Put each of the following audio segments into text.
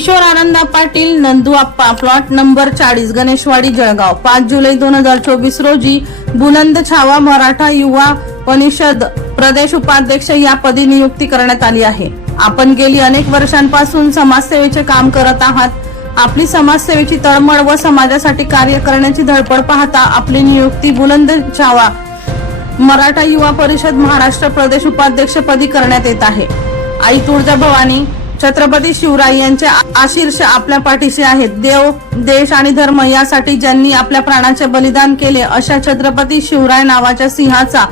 Kishore Ananda Patil Nandu Appa. Plot number चाळीस गणेशवाडी जळगाव. पाच जुलै दोन हजार चोवीस रोजी बुलंद छावा मराठा युवा परिषद प्रदेश उपाध्यक्ष या पदी नियुक्ती करण्यात आली आहे. आपण गेली अनेक वर्षांपासून समाजसेवेचे काम करत आहात. आपली समाजसेवेची तळमळ व समाजासाठी कार्य करण्याची धडपड पाहता आपली नियुक्ती बुलंद छावा मराठा युवा परिषद महाराष्ट्र प्रदेश उपाध्यक्षपदी करण्यात येत आहे. आई तुळजा भवानी छत्रपती शिवराय यांचे आशीर्ष आपल्या पाठीशी आहेत. देव देश आणि धर्म यासाठी ज्यांनी आपल्या प्राणाचे बलिदान केले अशा छत्रपती शिवराय नावाच्या सिंहाचा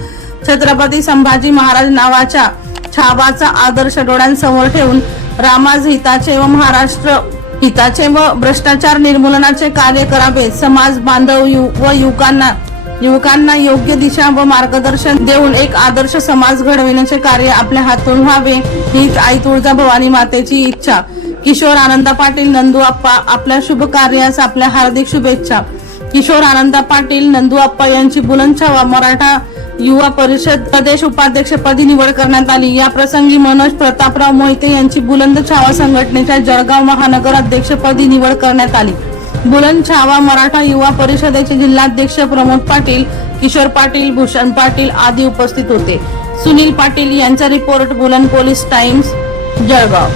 छत्रपती संभाजी महाराज नावाच्या छावाचा आदर्श डोळ्यांसमोर ठेवून रामाज हिताचे व महाराष्ट्र हिताचे व भ्रष्टाचार निर्मूलनाचे कार्य करावे. समाज बांधव यु- व युवकांना युवकांना योग्य दिशा व मार्गदर्शन देऊन एक आदर्श समाज घडविण्याचे कार्य आपल्या हातून व्हावे हीच आई तुळजा भवानी मातेची इच्छा. किशोर आनंदा पाटील नंदू आप्पा आपल्या शुभ कार्यास आपल्या हार्दिक शुभेच्छा. किशोर आनंदा पाटील नंदू आप्पा यांची बुलंदछावा मराठा युवा परिषद प्रदेश उपाध्यक्षपदी निवड करण्यात आली. या प्रसंगी मनोज प्रतापराव मोहिते यांची बुलंद छावा संघटनेच्या जळगाव महानगर अध्यक्षपदी निवड करण्यात आली. बुलंद छावा मराठा युवा परिषदेचे जिल्हाध्यक्ष प्रमोद पाटील किशोर पाटील भूषण पाटील आदी उपस्थित होते. सुनील पाटील यांचा रिपोर्ट बुलंद पोलीस टाइम्स जळगाव.